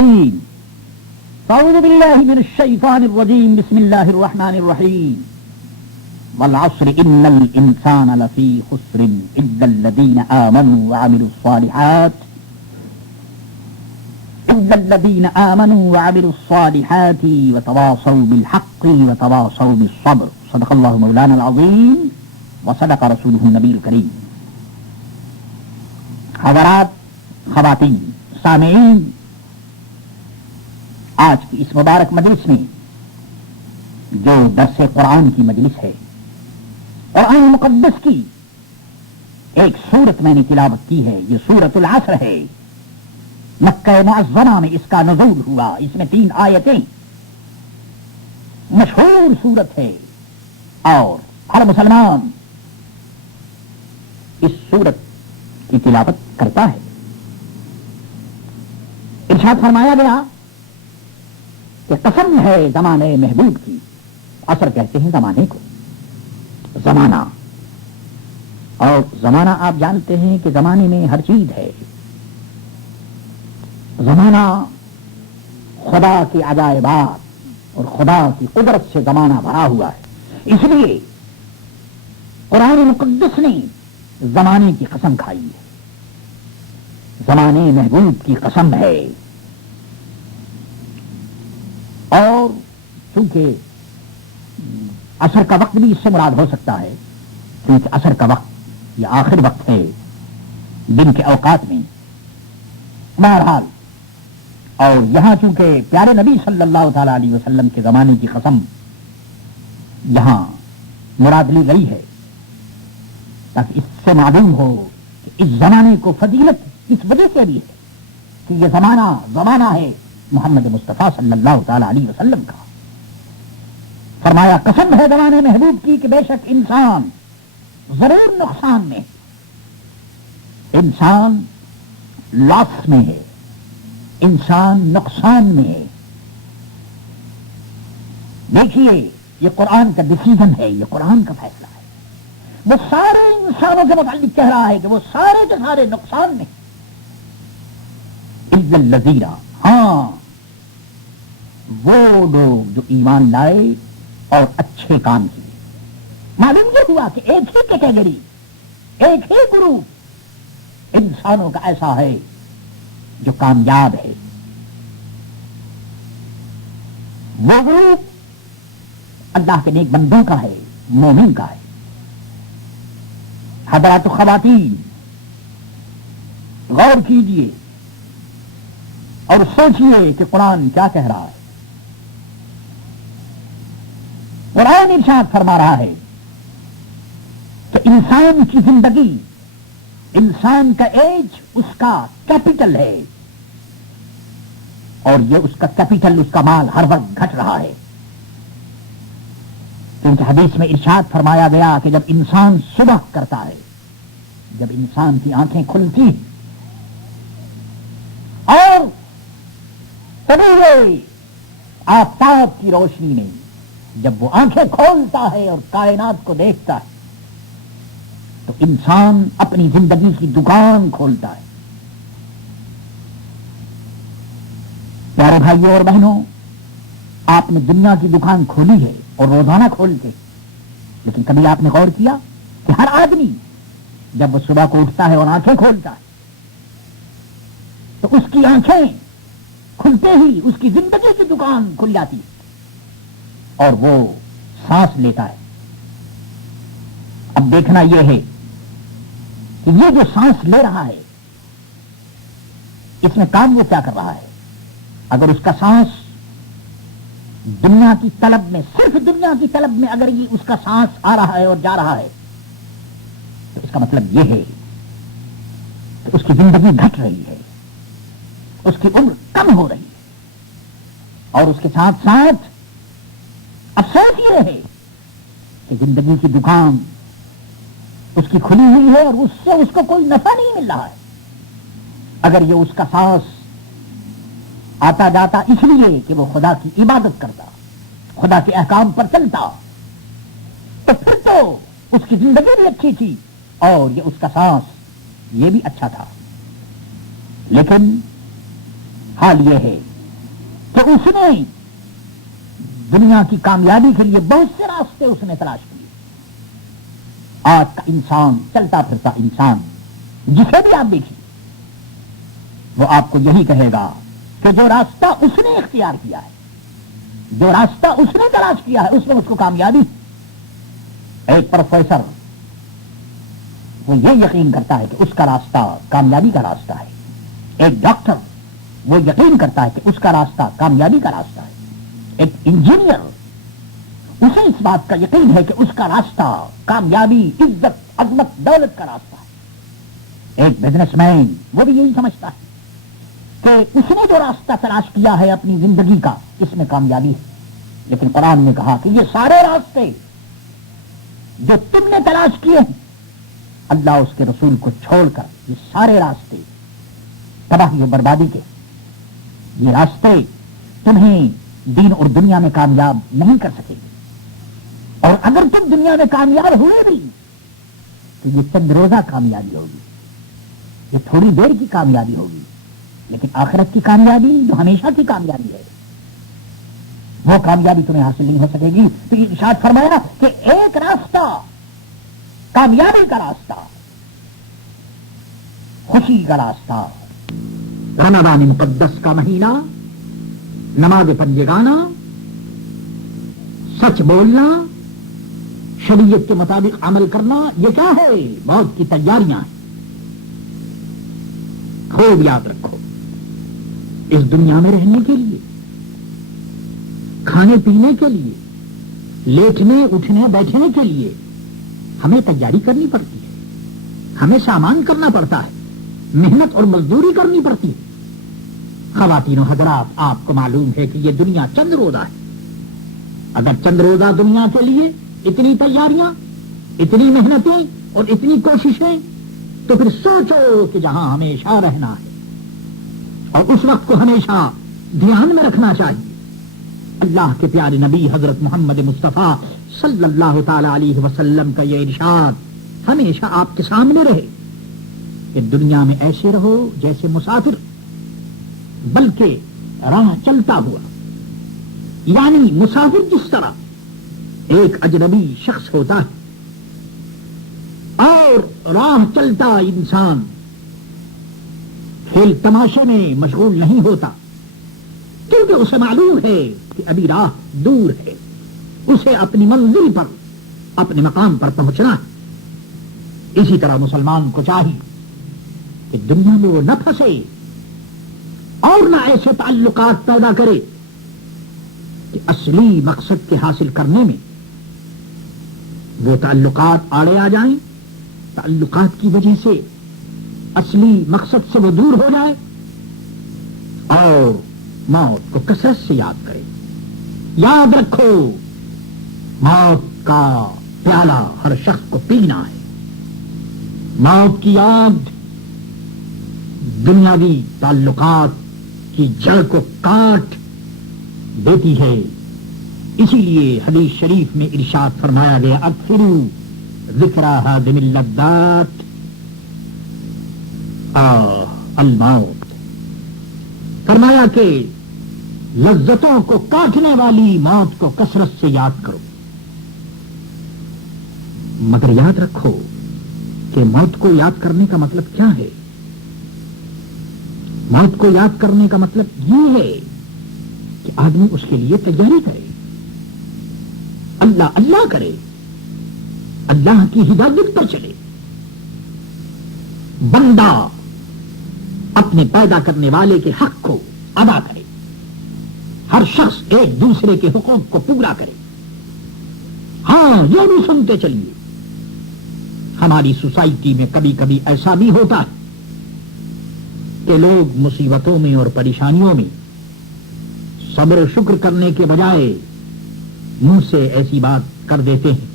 أعوذ بالله من الشيطان الرجيم بسم الله الرحمن الرحيم والعصر إن الإنسان لفي خسر إلا الذين آمنوا وعملوا الصالحات وتواصوا بالحق وتواصوا بالصبر صدق الله مولانا العظيم وصدق رسوله النبي الكريم. حضرات، خواتین، سامعین، آج کی اس مبارک مجلس میں جو درس قرآن کی مجلس ہے، قرآن مقدس کی ایک سورت میں نے تلاوت کی ہے. یہ سورۃ العصر ہے. مکہ معظمہ میں اس کا نزول ہوا. اس میں 3 آیتیں، مشہور سورت ہے اور ہر مسلمان اس سورت کی تلاوت کرتا ہے. ارشاد فرمایا گیا کہ قسم ہے زمانے محبوب کی. عصر کہتے ہیں زمانے کو. زمانہ، اور زمانہ آپ جانتے ہیں کہ زمانے میں ہر چیز ہے. زمانہ خدا کی عجائبات اور خدا کی قدرت سے زمانہ بھرا ہوا ہے. اس لیے قرآن مقدس نے زمانے کی قسم کھائی ہے. زمانے محبوب کی قسم ہے. اور چونکہ عصر کا وقت بھی اس سے مراد ہو سکتا ہے، کیونکہ عصر کا وقت یہ آخر وقت ہے دن کے اوقات میں. بہرحال، اور یہاں چونکہ پیارے نبی صلی اللہ تعالی علیہ وسلم کے زمانے کی قسم یہاں مراد لی گئی ہے، تاکہ اس سے معلوم ہو کہ اس زمانے کو فضیلت اس وجہ سے بھی ہے کہ یہ زمانہ ہے محمد مصطفیٰ صلی اللہ تعالی علیہ وسلم کا. فرمایا قسم ہے زمانے محبوب کی کہ بے شک انسان ضرور نقصان میں، انسان لاس میں ہے، انسان نقصان میں ہے. دیکھیے، یہ قرآن کا ڈیسیژن ہے، یہ قرآن کا فیصلہ ہے. وہ سارے انسانوں کے متعلق کہہ رہا ہے کہ وہ سارے کے سارے نقصان میں. الا الذین، ہاں وہ لوگ جو ایمان لائے اور اچھے کام کیے. معلوم یہ ہوا کہ ایک ہی کیٹیگری، ایک ہی گروپ انسانوں کا ایسا ہے جو کامیاب ہے. وہ گروپ اللہ کے نیک بندوں کا ہے، مومن کا ہے. حضرات خواتین، غور کیجئے اور سوچئے کہ قرآن کیا کہہ رہا ہے. قرآن ارشاد فرما رہا ہے کہ انسان کی زندگی، انسان کا ایج اس کا کیپٹل ہے، اور یہ اس کا کیپٹل، اس کا مال ہر وقت گھٹ رہا ہے. کیونکہ حدیث میں ارشاد فرمایا گیا کہ جب انسان صبح کرتا ہے، جب انسان کی آنکھیں کھلتی ہیں اور طویل آفتاب کی روشنی میں جب وہ آنکھیں کھولتا ہے اور کائنات کو دیکھتا ہے، تو انسان اپنی زندگی کی دکان کھولتا ہے. پیارے بھائیوں اور بہنوں، آپ نے دنیا کی دکان کھولی ہے اور روزانہ کھولتے، لیکن کبھی آپ نے غور کیا کہ ہر آدمی جب وہ صبح کو اٹھتا ہے اور آنکھیں کھولتا ہے تو اس کی آنکھیں کھلتے ہی اس کی زندگی کی دکان کھل جاتی ہے اور وہ سانس لیتا ہے. اب دیکھنا یہ ہے کہ یہ جو سانس لے رہا ہے، اس میں کام وہ کیا کر رہا ہے. اگر اس کا سانس دنیا کی طلب میں، صرف دنیا کی طلب میں اگر یہ اس کا سانس آ رہا ہے اور جا رہا ہے، تو اس کا مطلب یہ ہے کہ اس کی زندگی گھٹ رہی ہے، اس کی عمر کم ہو رہی ہے. اور اس کے ساتھ ساتھ افسوس یہ ہے کہ زندگی کی دکان اس کی کھلی ہوئی ہے اور اس سے اس کو کوئی نفع نہیں مل رہا ہے. اگر یہ اس کا سانس آتا جاتا اس لیے کہ وہ خدا کی عبادت کرتا، خدا کے احکام پر چلتا، تو پھر تو اس کی زندگی بھی اچھی تھی اور یہ اس کا سانس یہ بھی اچھا تھا. لیکن حال یہ ہے کہ اس نے دنیا کی کامیابی کے لیے بہت سے راستے اس نے تلاش کیے. آج کا انسان، چلتا پھرتا انسان جسے بھی آپ دیکھیے، وہ آپ کو یہی کہے گا کہ جو راستہ اس نے اختیار کیا ہے، جو راستہ اس نے تلاش کیا ہے، اس میں اس کو کامیابی. ایک پروفیسر وہ یہ یقین کرتا ہے کہ اس کا راستہ کامیابی کا راستہ ہے. ایک ڈاکٹر وہ یقین کرتا ہے کہ اس کا راستہ کامیابی کا راستہ ہے. ایک انجینئر اسے اس بات کا یقین ہے کہ اس کا راستہ کامیابی، عزت، عظمت، دولت کا راستہ ہے. ایک بزنس مین وہ بھی یہی سمجھتا ہے کہ اس نے جو راستہ تلاش کیا ہے اپنی زندگی کا، اس میں کامیابی ہے. لیکن قرآن نے کہا کہ یہ سارے راستے جو تم نے تلاش کیے ہیں، اللہ اس کے رسول کو چھوڑ کر یہ سارے راستے تباہی و بربادی کے. یہ راستے تمہیں دین اور دنیا میں کامیاب نہیں کر سکے گی. اور اگر تم دنیا میں کامیاب ہوئے بھی تو یہ چند روزہ کامیابی ہوگی، یہ تھوڑی دیر کی کامیابی ہوگی. لیکن آخرت کی کامیابی جو ہمیشہ کی کامیابی ہے، وہ کامیابی تمہیں حاصل نہیں ہو سکے گی. تو یہ ارشاد فرمایا کہ ایک راستہ کامیابی کا راستہ، خوشی کا راستہ، رمضان مقدس کا مہینہ، نماز پنجگانہ، سچ بولنا، شریعت کے مطابق عمل کرنا، یہ کیا ہے؟ موت کی تیاریاں ہیں. خوب یاد رکھو، اس دنیا میں رہنے کے لیے، کھانے پینے کے لیے، لیٹنے اٹھنے بیٹھنے کے لیے ہمیں تیاری کرنی پڑتی ہے. ہمیں سامان کرنا پڑتا ہے، محنت اور مزدوری کرنی پڑتی ہے. خواتین و حضرات، آپ کو معلوم ہے کہ یہ دنیا چند روزہ ہے. اگر چند روزہ دنیا کے لیے اتنی تیاریاں، اتنی محنتیں اور اتنی کوششیں، تو پھر سوچو کہ جہاں ہمیشہ رہنا ہے. اور اس وقت کو ہمیشہ دھیان میں رکھنا چاہیے. اللہ کے پیارے نبی حضرت محمد مصطفیٰ صلی اللہ تعالی علیہ وسلم کا یہ ارشاد ہمیشہ آپ کے سامنے رہے کہ دنیا میں ایسے رہو جیسے مسافر، بلکہ راہ چلتا ہوا. یعنی مسافر جس طرح ایک اجنبی شخص ہوتا ہے اور راہ چلتا انسان کھیل تماشے میں مشغول نہیں ہوتا، کیونکہ اسے معلوم ہے کہ ابھی راہ دور ہے، اسے اپنی منزل پر، اپنے مقام پر پہنچنا ہے. اسی طرح مسلمان کو چاہیے کہ دنیا میں وہ نہ پھنسے اور نہ ایسے تعلقات پیدا کرے کہ اصلی مقصد کے حاصل کرنے میں وہ تعلقات آڑے آ جائیں، تعلقات کی وجہ سے اصلی مقصد سے وہ دور ہو جائے اور موت کو کثرت سے یاد کرے. یاد رکھو، موت کا پیالہ ہر شخص کو پینا ہے. موت کی یاد دنیاوی تعلقات کی جڑ کو کاٹ دیتی ہے. اسی لیے حدیث شریف میں ارشاد فرمایا گیا، اکثروا ذکر ہادم اللذات الموت. فرمایا کہ لذتوں کو کاٹنے والی موت کو کثرت سے یاد کرو. مگر یاد رکھو کہ موت کو یاد کرنے کا مطلب کیا ہے؟ موت کو یاد کرنے کا مطلب یہ ہے کہ آدمی اس کے لیے تیاری کرے، اللہ اللہ کرے، اللہ کی ہدایت پر چلے. بندہ اپنے پیدا کرنے والے کے حق کو ادا کرے، ہر شخص ایک دوسرے کے حقوق کو پورا کرے. ہاں، یہ بھی سنتے چلیے، ہماری سوسائٹی میں کبھی کبھی ایسا بھی ہوتا ہے کہ لوگ مصیبتوں میں اور پریشانیوں میں صبر و شکر کرنے کے بجائے منہ سے ایسی بات کر دیتے ہیں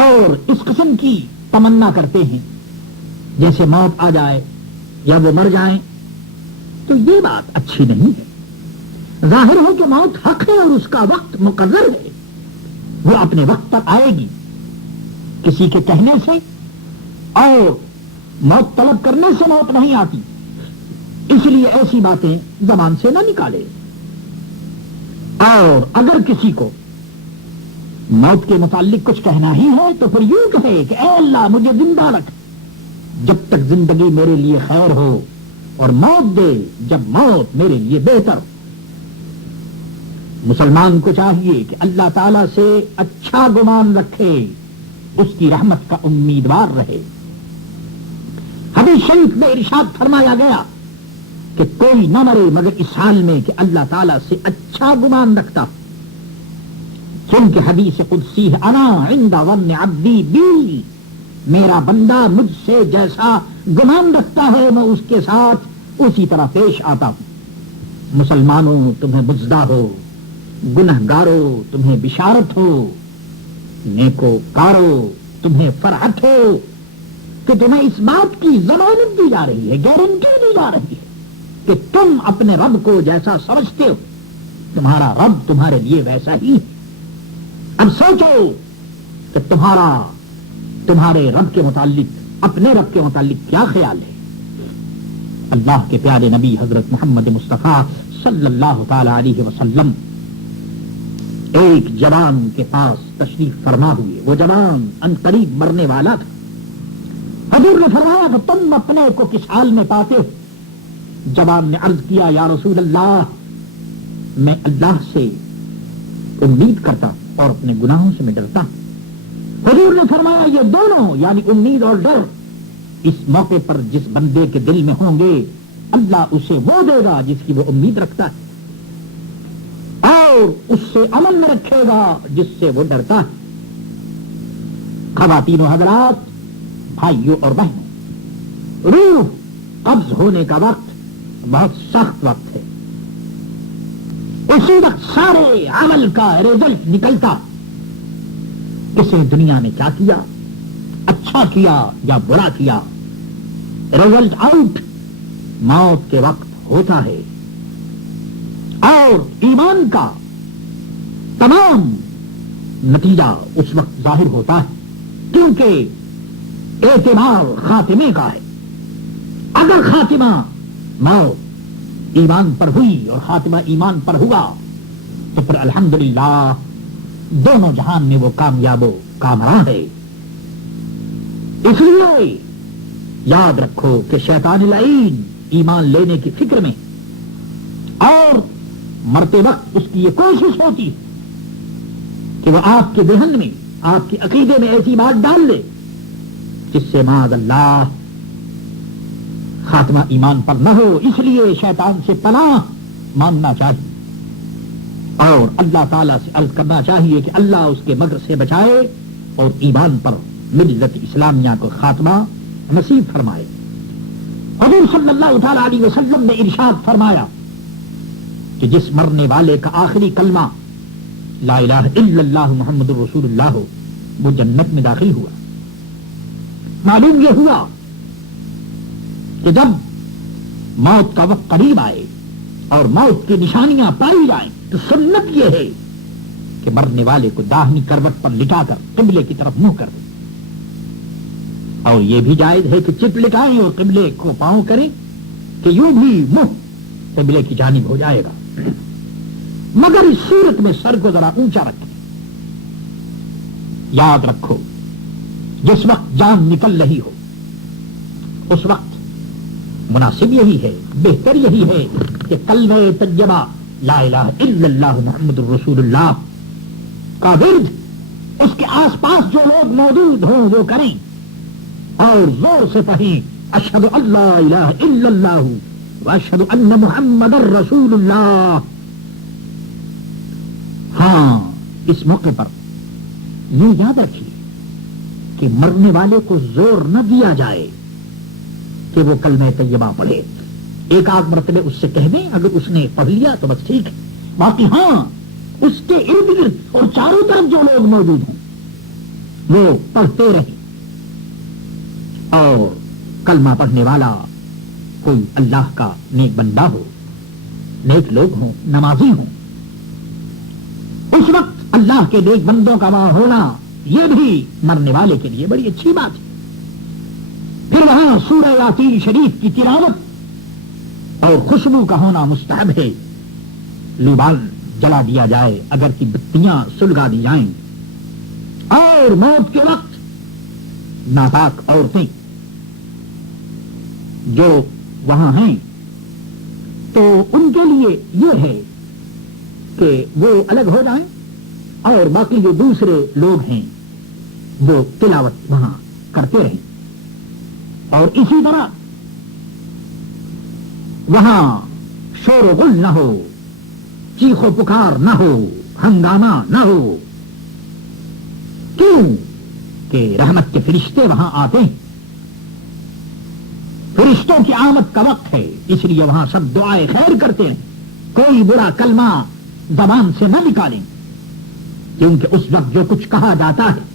اور اس قسم کی تمنا کرتے ہیں جیسے موت آ جائے یا وہ مر جائیں. تو یہ بات اچھی نہیں ہے. ظاہر ہے کہ موت حق ہے اور اس کا وقت مقرر ہے، وہ اپنے وقت پر آئے گی. کسی کے کہنے سے اور موت طلب کرنے سے موت نہیں آتی. اس لیے ایسی باتیں زبان سے نہ نکالے. اور اگر کسی کو موت کے متعلق کچھ کہنا ہی ہے تو پھر یوں کہے کہ اے اللہ مجھے زندہ رکھ جب تک زندگی میرے لیے خیر ہو، اور موت دے جب موت میرے لیے بہتر ہو. مسلمان کو چاہیے کہ اللہ تعالی سے اچھا گمان رکھے، اس کی رحمت کا امیدوار رہے. حدیث شریف میں ارشاد فرمایا گیا کہ کوئی نہ مرے مگر اس حال میں کہ اللہ تعالی سے اچھا گمان رکھتا. کیونکہ حدیث قدسی ہے، انا عند ظن عبدی بی، میرا بندہ مجھ سے جیسا گمان رکھتا ہے میں اس کے ساتھ اسی طرح پیش آتا ہوں. مسلمانوں تمہیں مزدہ ہو، گنہگارو تمہیں بشارت ہو، نیکوکارو تمہیں فرحت ہو کہ تمہیں اس بات کی ضمانت دی جا رہی ہے، گارنٹی دی جا رہی ہے کہ تم اپنے رب کو جیسا سمجھتے ہو تمہارا رب تمہارے لیے ویسا ہی ہے. اب سوچو کہ تمہارے رب کے متعلق، اپنے رب کے متعلق کیا خیال ہے. اللہ کے پیارے نبی حضرت محمد مصطفیٰ صلی اللہ تعالی علیہ وسلم ایک جوان کے پاس تشریف فرما ہوئے. وہ جوان ان قریب مرنے والا تھا. حضور نے فرمایا کہ تم اپنے کو کس حال میں پاتے ہو. جوان نے عرض کیا یا رسول اللہ میں اللہ سے امید کرتا اور اپنے گناہوں سے میں ڈرتا. حضور نے فرمایا یہ دونوں یعنی امید اور ڈر اس موقع پر جس بندے کے دل میں ہوں گے اللہ اسے وہ دے گا جس کی وہ امید رکھتا ہے، اور اس سے عمل میں رکھے گا جس سے وہ ڈرتا ہے. خواتین و حضرات، بھائیوں اور بہنوں، روح قبض ہونے کا وقت بہت سخت وقت ہے. اسی وقت سارے عمل کا رزلٹ نکلتا. کس نے دنیا میں کیا کیا، اچھا کیا یا برا کیا، رزلٹ آؤٹ موت کے وقت ہوتا ہے. اور ایمان کا تمام نتیجہ اس وقت ظاہر ہوتا ہے کیونکہ اعتبار خاتمے کا ہے. اگر خاتمہ موت ایمان پر ہوئی اور خاتمہ ایمان پر ہوا تو پھر الحمدللہ دونوں جہان میں وہ کامیاب و کامراں ہے. اس لیے یاد رکھو کہ شیطان لعین ایمان لینے کی فکر میں اور مرتے وقت اس کی یہ کوشش ہوتی کہ وہ آپ کے ذہن میں، آپ کے عقیدے میں ایسی بات ڈال دے جس سے معاذ اللہ خاتمہ ایمان پر نہ ہو. اس لیے شیطان سے پناہ مانگنا چاہیے اور اللہ تعالیٰ سے عرض کرنا چاہیے کہ اللہ اس کے مکر سے بچائے اور ایمان پر ملت اسلامیہ کو خاتمہ نصیب فرمائے. حضور صلی اللہ تعالی علیہ وسلم نے ارشاد فرمایا کہ جس مرنے والے کا آخری کلمہ لا الہ الا اللہ محمد رسول اللہ ہو وہ جنت میں داخل ہوا. معلوم یہ ہوا کہ جب موت کا وقت قریب آئے اور موت کی نشانیاں پائی جائیں تو سنت یہ ہے کہ مرنے والے کو داہنی کروٹ پر لٹا کر قبلے کی طرف منہ کر دیں. اور یہ بھی جائز ہے کہ چپ لٹائیں اور قبلے کو پاؤں کریں کہ یوں بھی منہ قبلے کی جانب ہو جائے گا، مگر اس صورت میں سر کو ذرا اونچا رکھیں. یاد رکھو جس وقت جان نکل رہی ہو اس وقت مناسب یہی ہے، بہتر یہی ہے کہ کلمہ طیبہ لا الہ الا اللہ محمد الرسول اللہ کا ورد اس کے آس پاس جو لوگ موجود ہوں وہ کریں اور زور سے کہیں اشہد ان لا الہ الا اللہ واشہد ان محمد الرسول اللہ. ہاں اس موقع پر یہ یاد رکھیے کہ مرنے والے کو زور نہ دیا جائے کہ وہ کلمہ طیبہ پڑھے. ایک آدھ مرتبہ اس سے کہہ دیں، اگر اس نے پڑھ لیا تو بس ٹھیک ہے. باقی ہاں اس کے ارد گرد اور چاروں طرف جو لوگ موجود ہوں وہ پڑھتے رہیں. اور کلمہ پڑھنے والا کوئی اللہ کا نیک بندہ ہو، نیک لوگ ہوں، نمازی ہوں. اس وقت اللہ کے نیک بندوں کا وہاں ہونا یہ بھی مرنے والے کے لیے بڑی اچھی بات ہے. پھر وہاں سورہ یاسین شریف کی تلاوت اور خوشبو کا ہونا مستحب ہے. لیبان جلا دیا جائے اگر کی بتیاں سلگا دی جائیں. اور موت کے وقت ناپاک عورتیں جو وہاں ہیں تو ان کے لیے یہ ہے کہ وہ الگ ہو جائیں اور باقی جو دوسرے لوگ ہیں وہ تلاوت وہاں کرتے رہیں. اور اسی طرح وہاں شور و غل نہ ہو, چیخ و پکار نہ ہو, ہنگامہ نہ ہو. کیوں کہ رحمت کے فرشتے وہاں آتے ہیں, فرشتوں کی آمد کا وقت ہے, اس لیے وہاں سب دعائے خیر کرتے ہیں. کوئی برا کلمہ زبان سے نہ نکالیں, کیونکہ اس وقت جو کچھ کہا جاتا ہے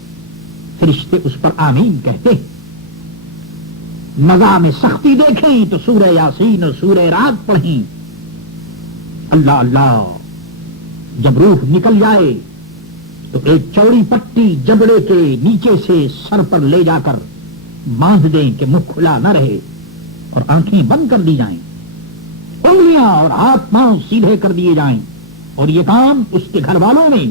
فرشتے اس پر آمین کہتے ہیں. نظام سختی دیکھیں تو سورہ یاسین اور سورہ رات پڑھیں. اللہ اللہ, جب روح نکل جائے تو ایک چوڑی پٹی جبڑے کے نیچے سے سر پر لے جا کر باندھ دیں کہ منہ کھلا نہ رہے اور آنکھیں بند کر دی جائیں, انگلیاں اور ہاتھ پاؤں سیدھے کر دیے جائیں. اور یہ کام اس کے گھر والوں میں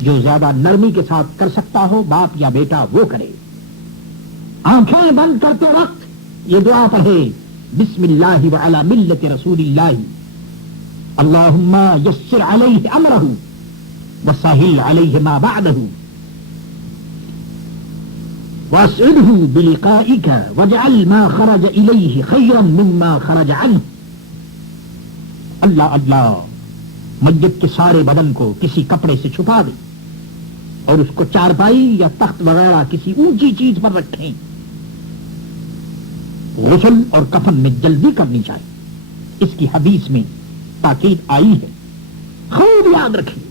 جو زیادہ نرمی کے ساتھ کر سکتا ہو, باپ یا بیٹا, وہ کرے. آنکھیں بند کرتے وقت یہ دعا پڑھے, بسم اللہ وعلی ملت رسول اللہ, اللہم یسر علیہ امرہ وسہل علیہ ما بعدہ واسعدہ بلقائک واجعل ما خرج الیہ خیرا مما خرج عنہ. اللہ اللہ, میت کے سارے بدن کو کسی کپڑے سے چھپا دیں اور اس کو چارپائی یا تخت وغیرہ کسی اونچی چیز پر رکھیں. غسل اور کفن میں جلدی کرنی چاہیے, اس کی حدیث میں تاکید آئی ہے. خوب یاد رکھیں,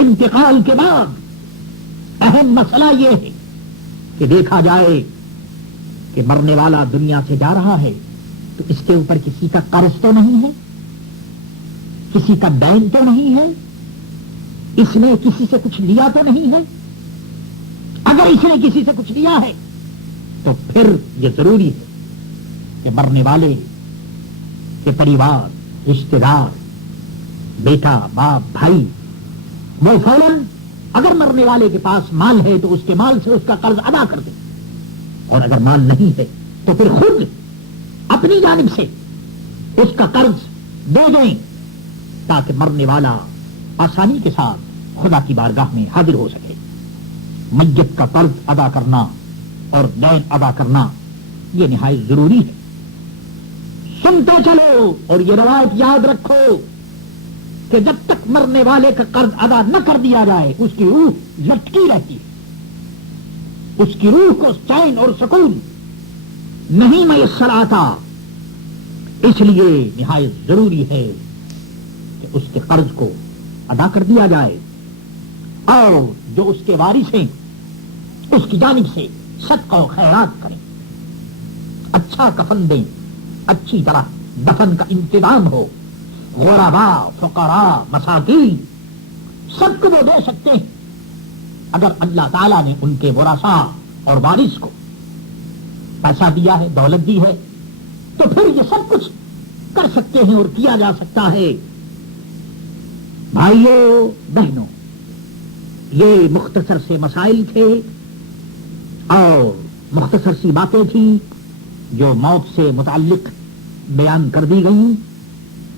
انتقال کے بعد اہم مسئلہ یہ ہے کہ دیکھا جائے کہ مرنے والا دنیا سے جا رہا ہے تو اس کے اوپر کسی کا قرض تو نہیں ہے, کسی کا دین تو نہیں ہے, اس نے کسی سے کچھ لیا تو نہیں ہے. اگر اس نے کسی سے کچھ لیا ہے تو پھر یہ ضروری ہے کہ مرنے والے کے پریوار, رشتے دار, بیٹا, باپ, بھائی, وہ فوراً اگر مرنے والے کے پاس مال ہے تو اس کے مال سے اس کا قرض ادا کر دیں, اور اگر مال نہیں ہے تو پھر خود اپنی جانب سے اس کا قرض دے دیں تاکہ مرنے والا آسانی کے ساتھ خدا کی بارگاہ میں حاضر ہو سکے. میت کا قرض ادا کرنا اور دین ادا کرنا یہ نہایت ضروری ہے. سنتے چلو اور یہ روایت یاد رکھو کہ جب تک مرنے والے کا قرض ادا نہ کر دیا جائے اس کی روح لٹکی رہتی ہے, اس کی روح کو چین اور سکون نہیں میسر آتا. اس لیے نہایت ضروری ہے کہ اس کے قرض کو ادا کر دیا جائے اور جو اس کے وارث ہیں اس کی جانب سے صدقہ و خیرات کریں, اچھا کفن دیں, اچھی طرح دفن کا انتظام ہو. غرباء, فقراء, مساکین سب کو وہ دے سکتے ہیں اگر اللہ تعالیٰ نے ان کے ورثاء اور وارث کو پیسہ دیا ہے, دولت دی ہے, تو پھر یہ سب کچھ کر سکتے ہیں اور کیا جا سکتا ہے. بھائیوں بہنوں, یہ مختصر سے مسائل تھے اور مختصر سی باتیں تھیں جو موت سے متعلق بیان کر دی گئیں.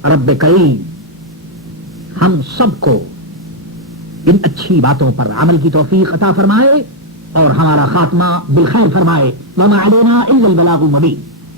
رب کریم ہم سب کو ان اچھی باتوں پر عمل کی توفیق عطا فرمائے اور ہمارا خاتمہ بالخیر فرمائے. وما علینا الا البلاغ المبین.